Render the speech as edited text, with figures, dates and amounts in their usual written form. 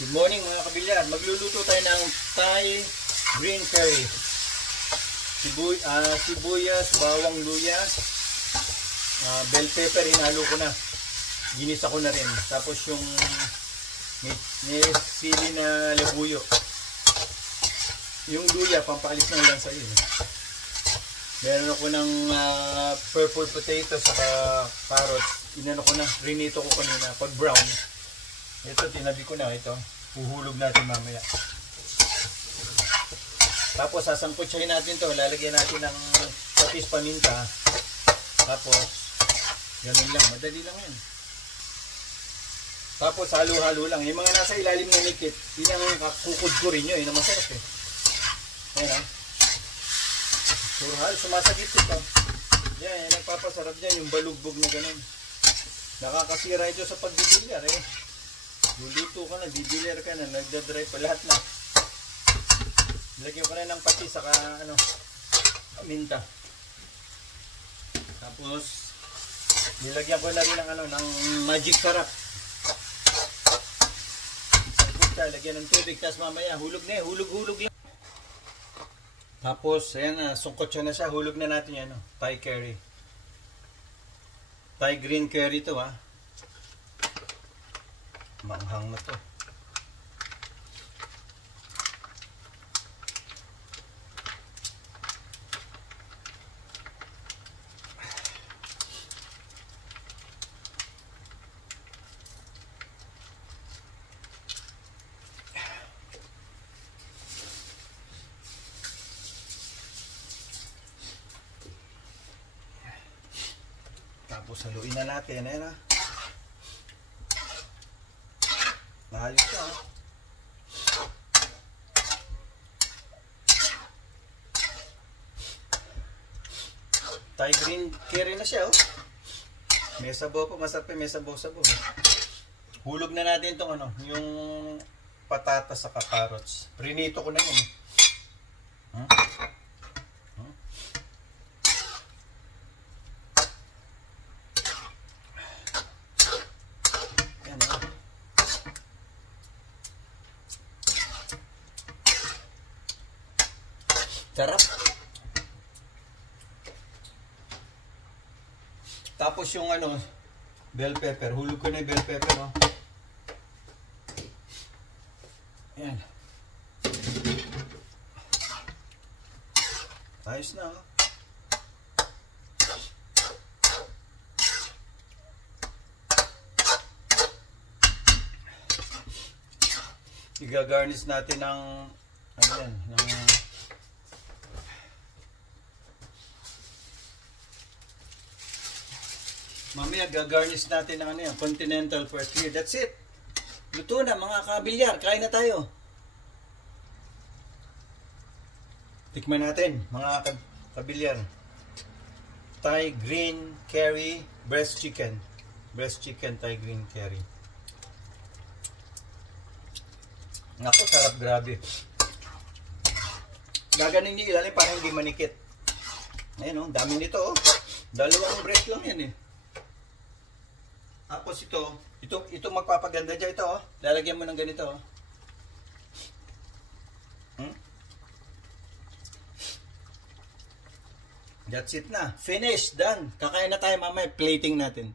Good morning mga kabilyar. Magluluto tayo ng Thai green curry. Sibuyas, bawang luya, bell pepper, inalo ko na. Ginisa ko na rin. Tapos yung may sili na labuyo. Yung luya, pampalis ng lansa yun. Meron ako ng purple potato saka carrots. Inano ko na, rinito ko kanina. Pag brown, ito tinabi ko na ito. Huhulog natin mamaya. Tapos sasangkutsahin natin to. Lalagyan natin ng patis paminta. Tapos ganun lang. Madali lang yan. Tapos halo-halo lang. Yung mga nasa ilalim ng nikit, yun ang kukudkurin nyo. Yun ang masarap eh. Ayan ha. Surhal, sumasagit ito. Yan, yan nagpapasarap dyan. Yung balugbog na ganun. Nakakasira ito sa pagbibilyar eh. Luluto ka na, bibilyar ka na, nagdadry pa lahat na. Lagyan ko na ng pati saka minta. Tapos nilagyan ko na rin ng magic sarap. Lagyan ng tubig, tapos mamaya hulog na eh, hulog lang. Tapos ayan na, sungkot siya na siya, hulog na natin yan, Thai curry. Thai green curry to ha. Manghang na to. Tapos haluin na natin, ayan ha. Mahalis ka ha. Thai green curry na siya oh. May sabaw po, masarap pa, may sabaw-sabaw. Hulog na natin itong yung patatas sa carrots. Prinito ko na yun. Sarap. Tapos yung bell pepper. Hulog ko na yung bell pepper oh. Ayan. Ayos na oh. Iga-garnish natin ng mamaya gagarnish natin ng continental first year. That's it. Luto na mga kabilyar. Kain na tayo. Tikman natin mga kabilyar. Thai green curry breast chicken. Breast chicken Thai green curry. Naku, sarap, grabe. Gaganin niyo ilalim para hindi manikit. Ayun oh, dami nito oh. Dalawang breast lang yan eh. Tapos ito magpapaganda dyan ito oh. Lalagyan mo ng ganito oh. That's it na. Finish, done. Kakain na tayo mamaya, plating natin.